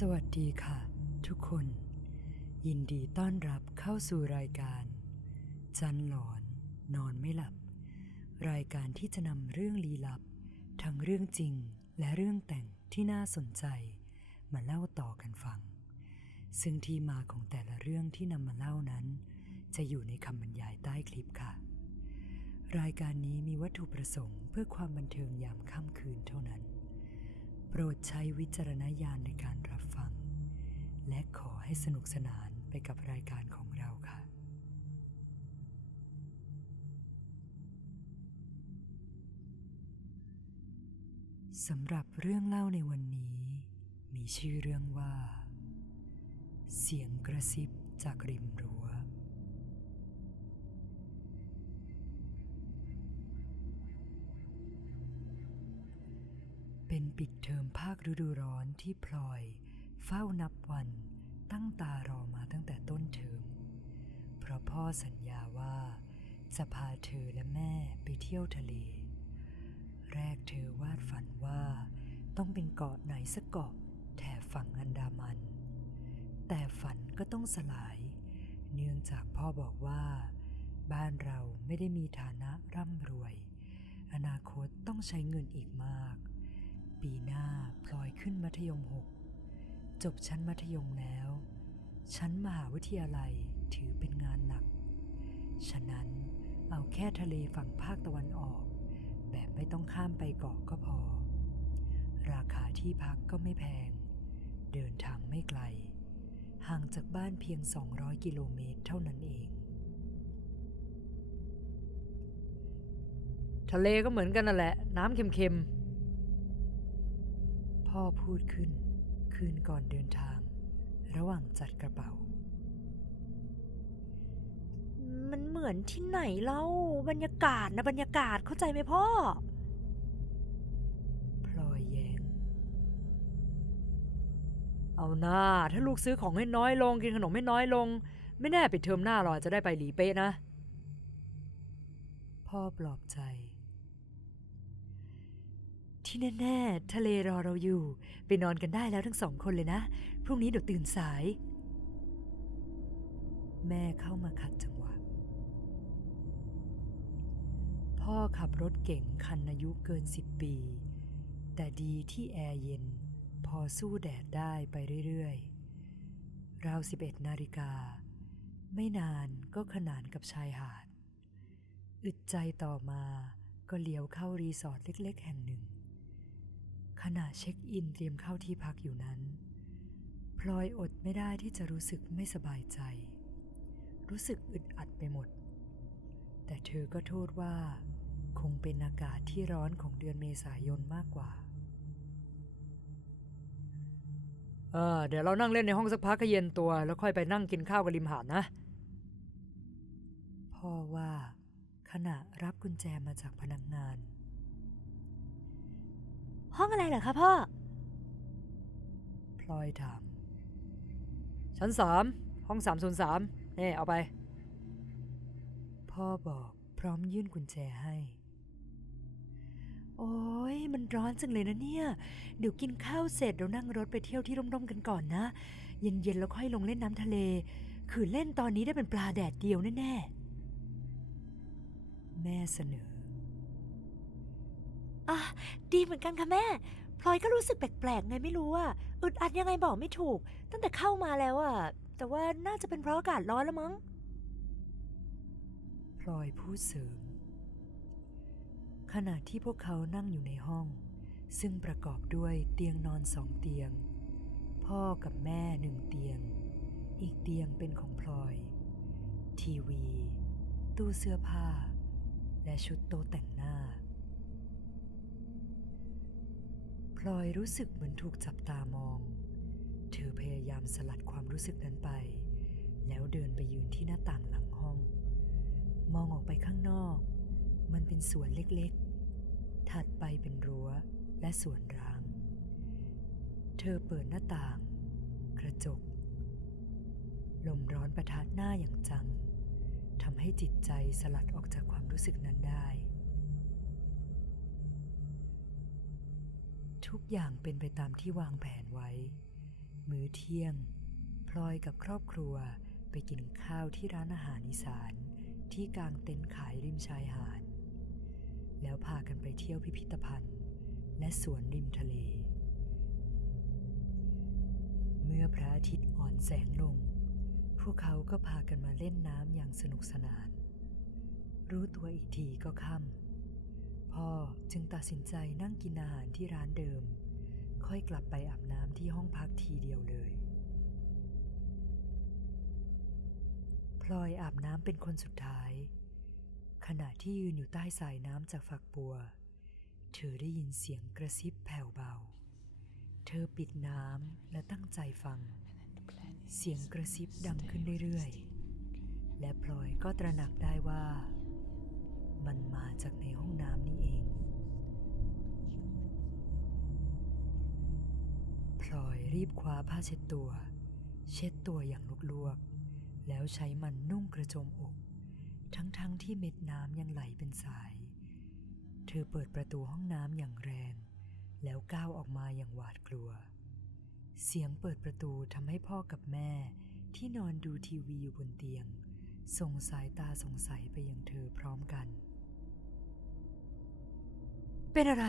สวัสดีค่ะ ทุกคน ยินดีต้อนรับเข้าสู่รายการ จันหลอน นอนไม่หลับ รายการที่จะนำเรื่องลี้ลับ ทั้งเรื่องจริงและเรื่องแต่งที่น่าสนใจ มาเล่าต่อกันฟัง ซึ่งที่มาของแต่ละเรื่องที่นำมาเล่านั้น จะอยู่ในคำบรรยายใต้คลิปค่ะ รายการนี้มีวัตถุประสงค์เพื่อความบันเทิงยามค่ำคืนเท่านั้น ปรดใช้วิจารณญาณในการรับฟัง และขอให้สนุกสนานไปกับรายการของเราค่ะ สำหรับเรื่องเล่าในวันนี้ มีชื่อเรื่องว่า เสียงกระซิบจากริมรั้ว ปิดเทอมภาคฤดูร้อนที่พลอย เฝ้านับวันตั้งตารอมาตั้งแต่ต้นเทอม เพราะพ่อสัญญาว่าจะพาเธอและแม่ไปเที่ยวทะเล แรกเธอวาดฝันว่าต้องเป็นเกาะไหนสักเกาะแถบฝั่งอันดามัน แต่ฝันก็ต้องสลาย เนื่องจากพ่อบอกว่า บ้านเราไม่ได้มีฐานะร่ำรวย อนาคตต้องใช้เงินอีกมาก ปีหน้าพลอยขึ้นมัธยมหกจบชั้นมัธยมแล้ว ชั้นมหาวิทยาลัยถือเป็นงานหนัก ฉะนั้นเอาแค่ทะเลฝั่งภาคตะวันออก แบบไม่ต้องข้ามไปเกาะก็พอ ราคาที่พักก็ไม่แพง เดินทางไม่ไกล ห่างจากบ้านเพียง 200 กิโลเมตรเท่านั้นเอง ทะเลก็เหมือนกันนั่นแหละ น้ำเค็ม พ่อพูดขึ้น คืนก่อนเดินทาง ระหว่างจัดกระเป๋า มันเหมือนที่ไหนเล่าบรรยากาศนะบรรยากาศเข้าใจไหมพ่อ พลอยแยงเอาหน้าถ้าลูกซื้อของให้น้อยลง กินขนมให้น้อยลง ไม่แน่ปิดเทอมหน้าเราอจะได้ไปหลีเป๊ะนะ พ่อปลอบใจ ที่แน่ๆ ทะเลรอเราอยู่ ไปนอนกันได้แล้วทั้งสองคนเลยนะ พรุ่งนี้เดี๋ยวตื่นสาย แม่เข้ามาขัดจังหวะ พ่อขับรถเก่งคันอายุเกินสิบปี แต่ดีที่แอร์เย็น พอสู้แดดได้ไปเรื่อยๆ ราวสิบเอ็ดนาฬิกา ไม่นานก็ขนานกับชายหาด อึดใจต่อมาก็เลี้ยวเข้ารีสอร์ทเล็ก ๆ แห่งหนึ่ง ขณะเช็คอินเตรียมเข้าที่พักอยู่นั้น พลอยอดไม่ได้ที่จะรู้สึกไม่สบายใจ รู้สึกอึดอัดไปหมด แต่เธอก็โทษว่า คงเป็นอากาศที่ร้อนของเดือนเมษายนมากกว่าเออเดี๋ยวเรานั่งเล่นในห้องสักพักก็เย็นตัว แล้วค่อยไปนั่งกินข้าวกับริมหาดนะ พ่อว่าขณะรับกุญแจมาจากพนักงาน ห้องอะไรเหรอคะพ่อ พลอยถาม ชั้นสามห้องสามศูนย์สามนี่เอาไป พ่อบอกพร้อมยื่นกุญแจให้ โอ้ยมันร้อนจังเลยนะเนี่ย เดี๋ยวกินข้าวเสร็จเรานั่งรถไปเที่ยวที่ร่มๆกันก่อนนะ เย็นๆแล้วค่อยลงเล่นน้ำทะเล คือเล่นตอนนี้ได้เป็นปลาแดดเดียวแน่ๆ แม่เสนออะ ดีเหมือนกันค่ะแม่ พลอยก็รู้สึกแปลกๆไงไม่รู้อะอึดอัดยังไงบอกไม่ถูก ตั้งแต่เข้ามาแล้วอะแต่ว่าน่าจะเป็นเพราะอากาศร้อนแล้วมั้ง พลอยพูดเสริม ขณะที่พวกเขานั่งอยู่ในห้อง ซึ่งประกอบด้วยเตียงนอนสองเตียง พ่อกับแม่หนึ่งเตียง อีกเตียงเป็นของพลอย ทีวี ตู้เสื้อผ้า และชุดโต๊ะแต่งหน้า ลอยรู้สึกเหมือนถูกจับตามอง เธอพยายามสลัดความรู้สึกนั้นไป แล้วเดินไปยืนที่หน้าต่างหลังห้อง มองออกไปข้างนอก มันเป็นสวนเล็กๆ ถัดไปเป็นรั้วและสวนร้าง เธอเปิดหน้าต่าง กระจก ลมร้อนประทะหน้าอย่างจังทำให้จิตใจสลัดออกจากความรู้สึกนั้นได้ ทุกอย่างเป็นไปตามที่วางแผนไว้ มื้อเที่ยง พลอยกับครอบครัวไปกินข้าวที่ร้านอาหารอีสาน ที่กลางเต็นท์ขายริมชายหาด แล้วพากันไปเที่ยวพิพิธภัณฑ์ และสวนริมทะเล เมื่อพระอาทิตย์อ่อนแสงลง พวกเขาก็พากันมาเล่นน้ำอย่างสนุกสนาน รู้ตัวอีกทีก็ค่ำ พ่อจึงตัดสินใจนั่งกินอาหารที่ร้านเดิม ค่อยกลับไปอาบน้ำที่ห้องพักทีเดียวเลย พลอยอาบน้ำเป็นคนสุดท้าย ขณะที่ยืนอยู่ใต้สายน้ำจากฝักบัว เธอได้ยินเสียงกระซิบแผ่วเบา เธอปิดน้ำและตั้งใจฟัง เสียงกระซิบดังขึ้นเรื่อยๆและพลอยก็ตระหนักได้ว่า มันมาจากในห้องน้ำนี่เอง พลอยรีบคว้าผ้าเช็ดตัว เช็ดตัวอย่างลวกๆ แล้วใช้มันนุ่งกระโจมอก ทั้งๆทที่เม็ดน้ำยังไหลเป็นสาย เธอเปิดประตูห้องน้ำอย่างแรง แล้วก้าวออกมาอย่างหวาดกลัว เสียงเปิดประตูทำให้พ่อกับแม่ที่นอนดูทีวีอยู่บนเตียงส่งสายตาสงสัยไปยังเธอพร้อมกัน เป็นอะไร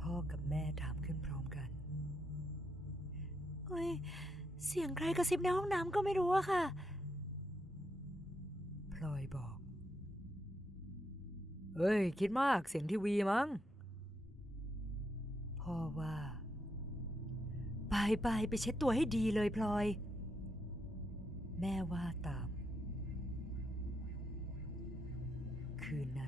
พ่อกับแม่ถามขึ้นพร้อมกันเอ้ย เสียงใครกระซิบในห้องน้ำก็ไม่รู้อะค่ะ พลอยบอก เอ้ย คิดมากเสียงทีวีมั้ง พ่อว่า ไปไปไปเช็ดตัวให้ดีเลยพลอย แม่ว่าตาม คืนนั้นพ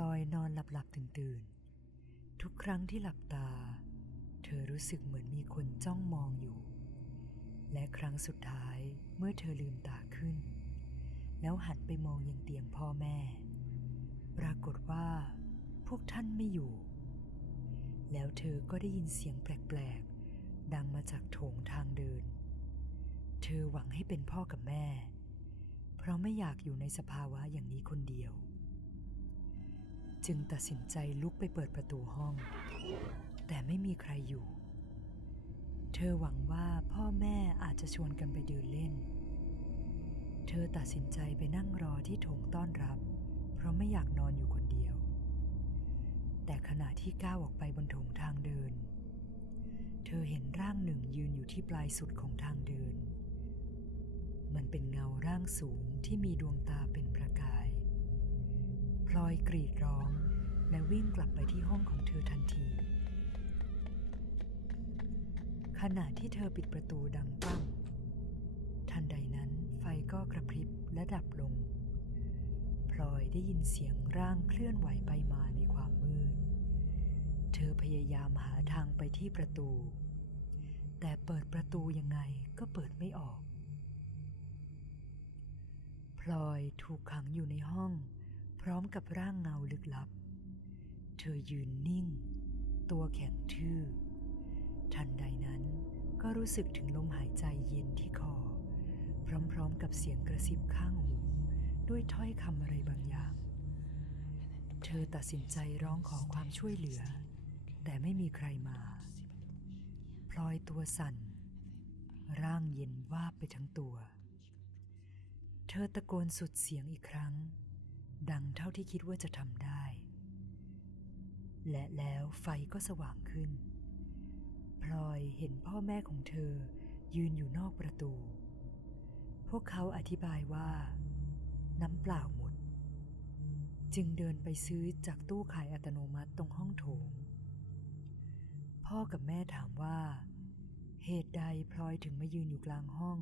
ลอยนอนหลับหลับตื่นตื่นๆ ทุกครั้งที่หลับตา เธอรู้สึกเหมือนมีคนจ้องมองอยู่ และครั้งสุดท้ายเมื่อเธอลืมตาขึ้น แล้วหันไปมองยังเตียงพ่อแม่ ปรากฏว่า พวกท่านไม่อยู่ แล้วเธอก็ได้ยินเสียงแปลกๆ ดังมาจากโถงทางเดิน เธอหวังให้เป็นพ่อกับแม่ เพราะไม่อยากอยู่ในสภาวะอย่างนี้คนเดียว จึงตัดสินใจลุกไปเปิดประตูห้อง แต่ไม่มีใครอยู่ เธอหวังว่าพ่อแม่อาจจะชวนกันไปเดินเล่น เธอตัดสินใจไปนั่งรอที่โถงต้อนรับ เพราะไม่อยากนอนอยู่คนเดียว แต่ขณะที่ก้าวออกไปบนโถงทางเดิน เธอเห็นร่างหนึ่งยืนอยู่ที่ปลายสุดของทางเดิน มันเป็นเงาร่างสูงที่มีดวงตาเป็นประกาย พลอยกรีดร้อง และวิ่งกลับไปที่ห้องของเธอทันที ขณะที่เธอปิดประตูดังปั้ง ทันใดนั้นไฟก็กระพริบและดับลง พลอยได้ยินเสียงร่างเคลื่อนไหวไปมาในความมืด เธอพยายามหาทางไปที่ประตู แต่เปิดประตูยังไงก็เปิดไม่ออก พลอยถูกขังอยู่ในห้อง พร้อมกับร่างเงาลึกลับ เธอยืนนิ่ง ตัวแข็งทื่อ ทันใดนั้นก็รู้สึกถึงลมหายใจเย็นที่คอ พร้อมๆกับเสียงกระซิบข้างหู ด้วยถ้อยคำอะไรบางอย่าง เธอตัดสินใจร้องขอความช่วยเหลือ แต่ไม่มีใครมา พลอยตัวสั่น ร่างเย็นวาบไปทั้งตัว เธอตะโกนสุดเสียงอีกครั้ง ดังเท่าที่คิดว่าจะทำได้ และแล้วไฟก็สว่างขึ้น พลอยเห็นพ่อแม่ของเธอยืนอยู่นอกประตู พวกเขาอธิบายว่า น้ำเปล่าหมด จึงเดินไปซื้อจากตู้ขายอัตโนมัติตรงห้องโถง พ่อกับแม่ถามว่า เหตุใดพลอยถึงมายืนอยู่กลางห้อง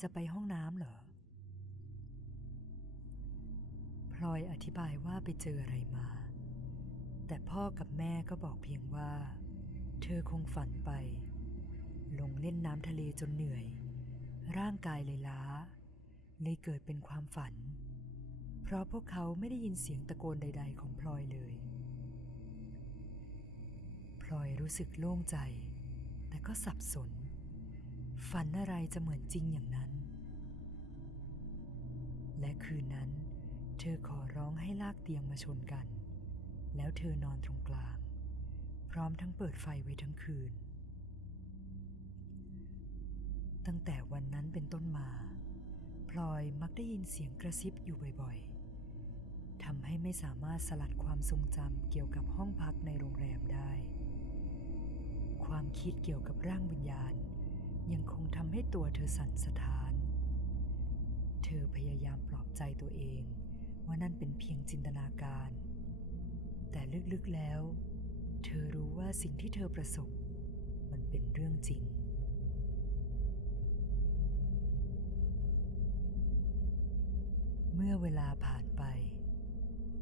จะไปห้องน้ำเหรอ พลอยอธิบายว่าไปเจออะไรมา แต่พ่อกับแม่ก็บอกเพียงว่า เธอคงฝันไป ลงเล่นน้ำทะเลจนเหนื่อย ร่างกายเลยล้า เลยเกิดเป็นความฝัน เพราะพวกเขาไม่ได้ยินเสียงตะโกนใด ๆ ของพลอยเลยพลอยรู้สึกโล่งใจ แต่ก็สับสน ฝันอะไรจะเหมือนจริงอย่างนั้น และคืนนั้น ธอขอร้องให้ลากเตียงมาชนกัน แล้วเธอนอนตรงกลาง พร้อมทั้งเปิดไฟไว้ทั้งคืน ตั้งแต่วันนั้นเป็นต้นมา พลอยมักได้ยินเสียงกระซิบอยู่บ่อยๆทำให้ไม่สามารถสลัดความทรงจำเกี่ยวกับห้องพักในโรงแรมได้ ความคิดเกี่ยวกับร่างวิญญาณ ยังคงทำให้ตัวเธอสั่นสะท้าน เธอพยายามปลอบใจตัวเอง ว่านั่นเป็นเพียงจินตนาการ แต่ลึกๆแล้ว เธอรู้ว่าสิ่งที่เธอประสบ มันเป็นเรื่องจริง เมื่อเวลาผ่านไป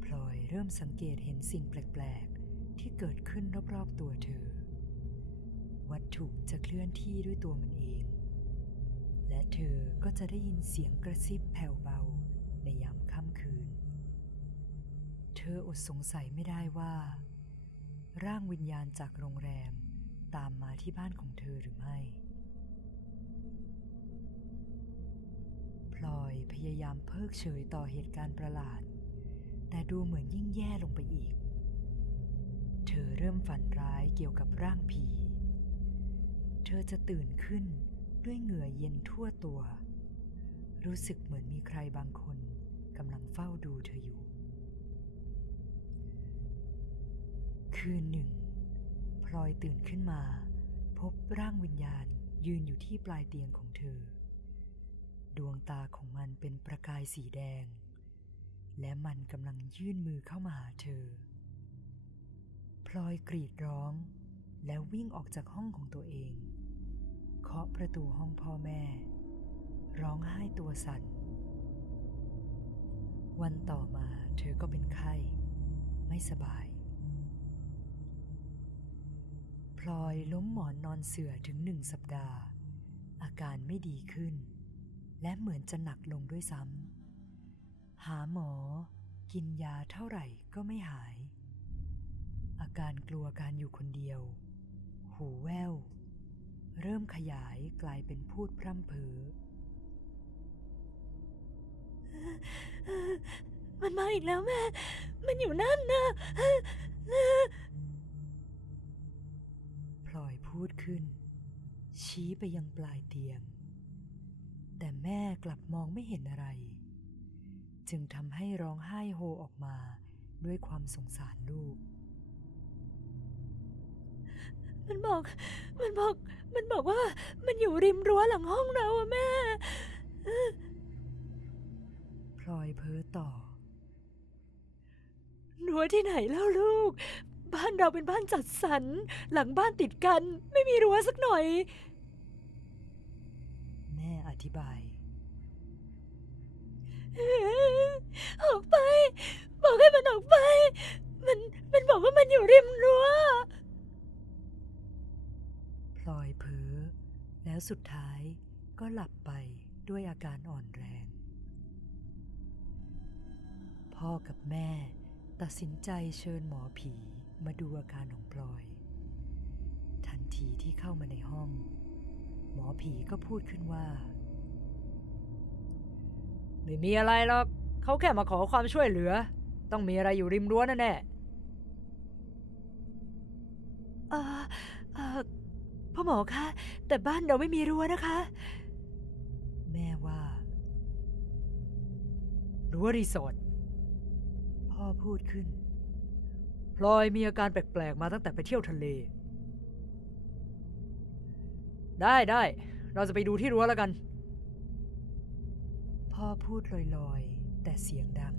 พลอยเริ่มสังเกตเห็นสิ่งแปลกๆ ที่เกิดขึ้นรอบๆตัวเธอ วัตถุจะเคลื่อนที่ด้วยตัวมันเอง และเธอก็จะได้ยินเสียงกระซิบแผ่วเบาในยามค่ำคืน ธออดสงสัยไม่ได้ว่า ร่างวิญญาณจากโรงแรมตามมาที่บ้านของเธอหรือไม่ พลอยพยายามเพิกเฉยต่อเหตุการณ์ประหลาด แต่ดูเหมือนยิ่งแย่ลงไปอีก เธอเริ่มฝันร้ายเกี่ยวกับร่างผี เธอจะตื่นขึ้นด้วยเหงื่อเย็นทั่วตัว รู้สึกเหมือนมีใครบางคนกำลังเฝ้าดูเธออยู่ คืนหนึ่ง พลอยตื่นขึ้นมา พบร่างวิญญาณยืนอยู่ที่ปลายเตียงของเธอ ดวงตาของมันเป็นประกายสีแดง และมันกำลังยื่นมือเข้ามาหาเธอ พลอยกรีดร้อง แล้ววิ่งออกจากห้องของตัวเอง เคาะประตูห้องพ่อแม่ ร้องไห้ตัวสั่น วันต่อมาเธอก็เป็นไข้ ไม่สบาย พลอยล้มหมอนนอนเสื่อถึงหนึ่งสัปดาห์ อาการไม่ดีขึ้น และเหมือนจะหนักลงด้วยซ้ำหาหมอ กินยาเท่าไหร่ก็ไม่หาย อาการกลัวการอยู่คนเดียว หูแว่ว เริ่มขยายกลายเป็นพูดพร่ำเพ้อมันมาอีกแล้วแม่ มันอยู่นั่นนะ ดขึ้น ชี้ไปยังปลายเตียง แต่แม่กลับมองไม่เห็นอะไร จึงทำให้ร้องไห้โฮออกมาด้วยความสงสารลูก มันบอก มันบอก มันบอกว่า มันอยู่ริมรั้วหลังห้องเราอะแม่ พลอยเพ้อต่อรั้วที่ไหนแล้วลูก บ้านเราเป็นบ้านจัดสรร หลังบ้านติดกัน ไม่มีรั้วสักหน่อย แม่อธิบาย ออกไป บอกให้มันออกไป มันมันบอกว่ามันอยู่ริมรั้ว พลอยเพ้อแล้วสุดท้ายก็หลับไปด้วยอาการอ่อนแรง พ่อกับแม่ตัดสินใจเชิญหมอผี มาดูอาการของพลอย ทันทีที่เข้ามาในห้อง หมอผีก็พูดขึ้นว่า ไม่มีอะไรหรอกเขาแค่มาขอความช่วยเหลือ ต้องมีอะไรอยู่ริมรั้วนั่นแน่เออเออพ่อหมอคะแต่บ้านเราไม่มีรั้วนะคะ แม่ว่ารั้วรีสอร์ทพ่อพูดขึ้น พลอยมีอาการแปลกๆมาตั้งแต่ไปเที่ยวทะเล ได้ได้ เราจะไปดูที่รั้วแล้วกัน พ่อพูดลอยๆ แต่เสียงดัง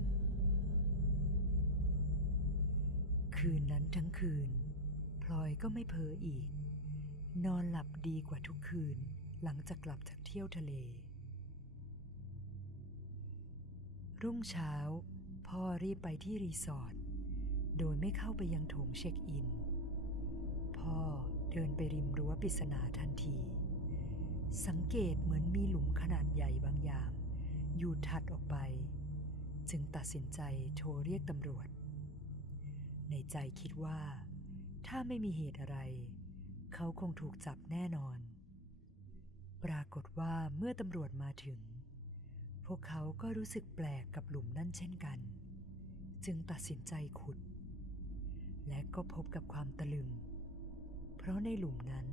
คืนนั้นทั้งคืน พลอยก็ไม่เพ้ออีก นอนหลับดีกว่าทุกคืนหลังจากกลับจากเที่ยวทะเล รุ่งเช้า พ่อรีบไปที่รีสอร์ท โดยไม่เข้าไปยังโถงเช็คอิน พ่อเดินไปริมรั้วปริศนาทันที สังเกตเหมือนมีหลุมขนาดใหญ่บางอย่าง อยู่ถัดออกไป จึงตัดสินใจโทรเรียกตำรวจ ในใจคิดว่า ถ้าไม่มีเหตุอะไร เขาคงถูกจับแน่นอน ปรากฏว่าเมื่อตำรวจมาถึง พวกเขาก็รู้สึกแปลกกับหลุมนั่นเช่นกัน จึงตัดสินใจขุด และก็พบกับความตะลึง เพราะในหลุมนั้น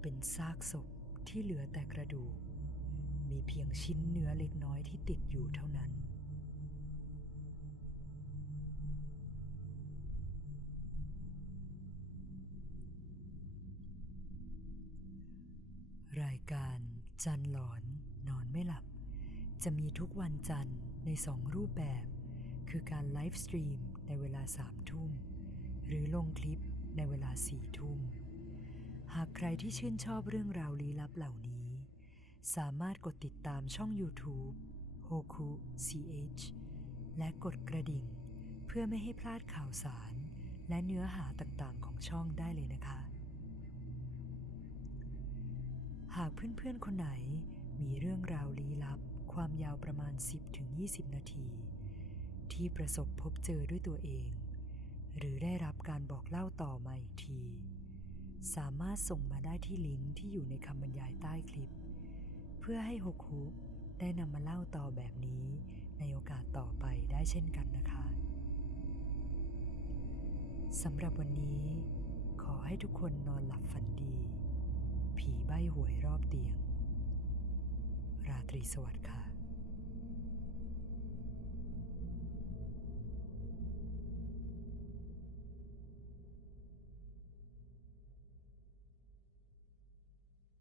เป็นซากศพที่เหลือแต่กระดูก มีเพียงชิ้นเนื้อเล็กน้อยที่ติดอยู่เท่านั้น รายการจันหลอนนอนไม่หลับ จะมีทุกวันจันทร์ในสองรูปแบบ คือการไลฟ์สตรีมในเวลาสามทุ่ม หรือลงคลิปในเวลาสี่ทุ่ม หากใครที่ชื่นชอบเรื่องราวลี้ลับเหล่านี้ สามารถกดติดตามช่อง YouTube Hoku CH และกดกระดิ่ง เพื่อไม่ให้พลาดข่าวสาร และเนื้อหาต่างๆ ของช่องได้เลยนะคะ หากเพื่อนๆ คนไหนมีเรื่องราวลี้ลับ ความยาวประมาณ 10-20 นาที ที่ประสบพบเจอด้วยตัวเอง หรือได้รับการบอกเล่าต่อมาอีกที สามารถส่งมาได้ที่ลิงก์ที่อยู่ในคำบรรยายใต้คลิป เพื่อให้ฮกฮุกได้นำมาเล่าต่อแบบนี้ในโอกาสต่อไปได้เช่นกันนะคะสำหรับวันนี้ ขอให้ทุกคนนอนหลับฝันดี ผีใบหวยรอบเตียง ราตรีสวัสดิ์ค่ะ